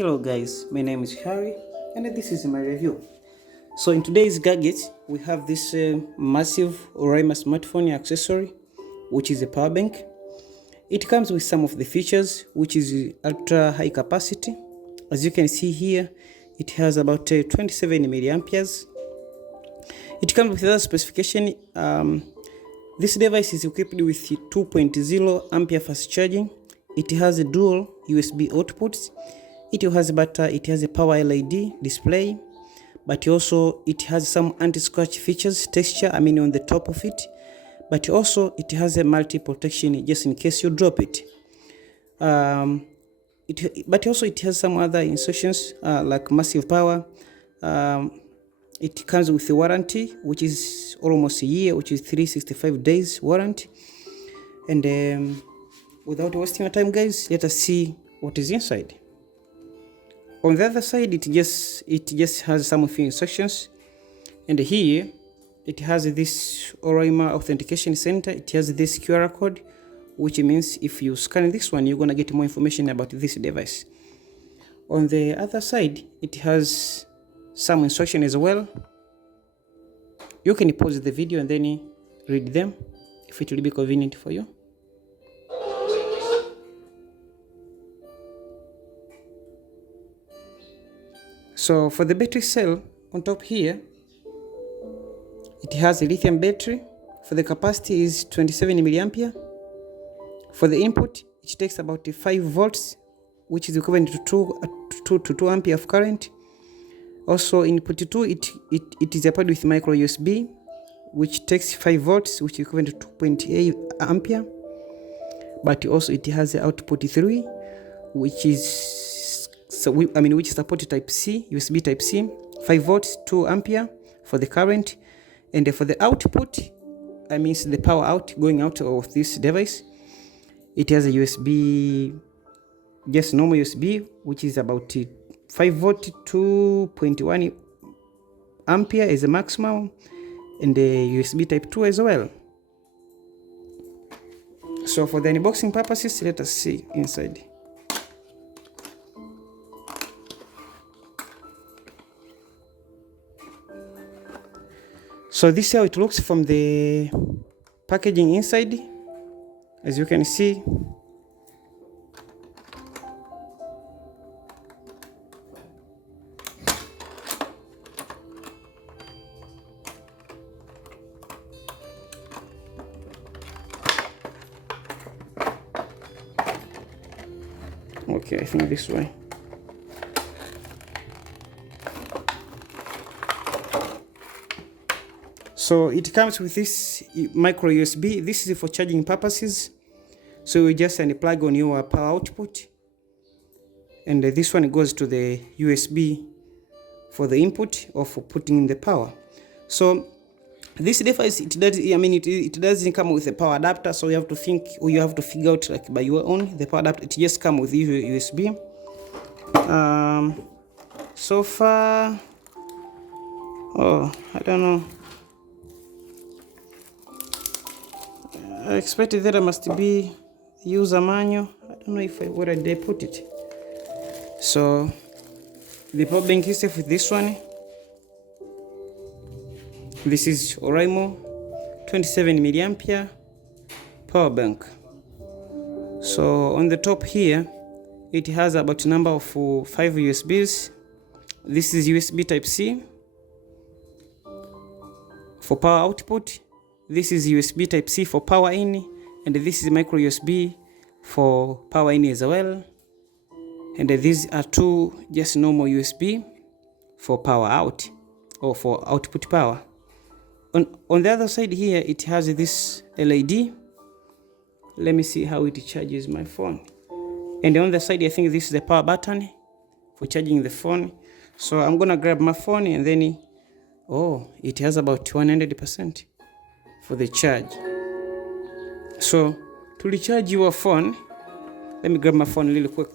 Hello guys, my name is Harry and this is my review. So in today's gadget we have this massive Oraimo smartphone accessory, which is a power bank. It comes with some of the features, which is ultra high capacity. As you can see here, it has about 27 milliamperes. It comes with other specification. This device is equipped with 2.0 ampere fast charging. It has a dual USB outputs. It has a power LED display, but also it has some anti-scratch features, texture, on the top of it. But also it has a multi-protection just in case you drop it. But also it has some other instructions like massive power. It comes with a warranty, which is almost a year, which is 365 days warranty. And without wasting our time, guys, let us see what is inside. On the other side, it just has some few instructions, and here it has this Oraimo authentication center. It has this QR code, which means if you scan this one, you're gonna get more information about this device. On the other side, it has some instruction as well. You can pause the video and then read them if it will be convenient for you. So for the battery cell on top here, it has a lithium battery. For the capacity is 27 milliampere. For the input, it takes about 5 volts, which is equivalent to 2 ampere of current. Also input 2, it is paired with micro USB, which takes 5 volts, which is equivalent to 2.8 ampere. But also it has the output 3, which is which supports Type C, USB Type C, 5 volts, 2 ampere for the current. And for the output, the power out going out of this device, it has a USB, just normal USB, which is about 5 volt, 2.1 ampere is the maximum, and the USB Type 2 as well. So for the unboxing purposes, let us see inside. So this is how it looks from the packaging inside, as you can see. Okay, I think this way. So it comes with this micro USB. This is for charging purposes. So you just plug on your power output, and this one goes to the USB for the input or for putting in the power. So this device, it doesn't come with a power adapter, so you have to figure out like by your own the power adapter. It just comes with USB. So far, I don't know. I expected there must be user manual. I don't know where they put it. So the power bank itself with this one. This is Oraimo 27 milliampere power bank. So on the top here, it has about a number of 5 USBs. This is USB Type C for power output. This is USB Type C for power in, and this is micro USB for power in as well. And these are 2 just normal USB for power out or for output power. On the other side here, it has this LED. Let me see how it charges my phone. And on the side, I think this is the power button for charging the phone. So I'm gonna grab my phone, and then it has about 100% for the charge. So to recharge your phone, let me grab my phone really quick.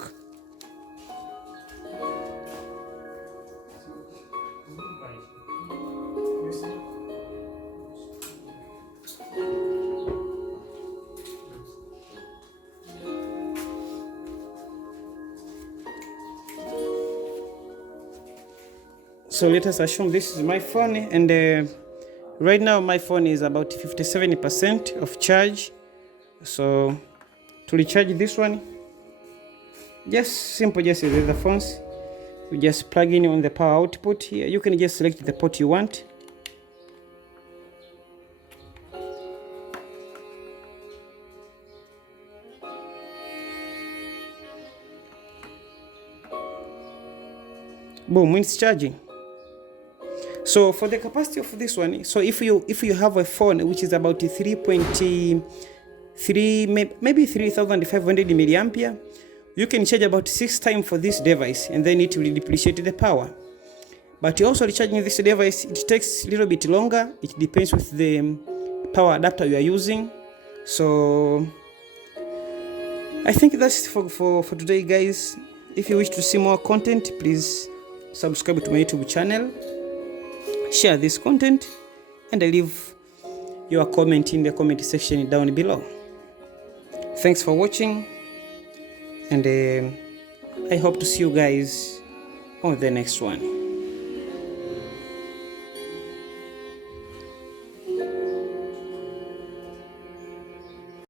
So let us assume this is my phone, and right now my phone is about 57% of charge. So to recharge this one, just simple, just as the other phones, you just plug in on the power output here. You can just select the port you want. Boom, it's charging. So for the capacity of this one, so if you have a phone which is about 3.3, maybe 3,500 milliampere, you can charge about 6 times for this device, and then it will depreciate the power. But also recharging this device, it takes a little bit longer. It depends with the power adapter you are using. So I think that's for today, guys. If you wish to see more content, please subscribe to my YouTube channel, share this content, and leave your comment in the comment section down below. Thanks for watching, and I hope to see you guys on the next one.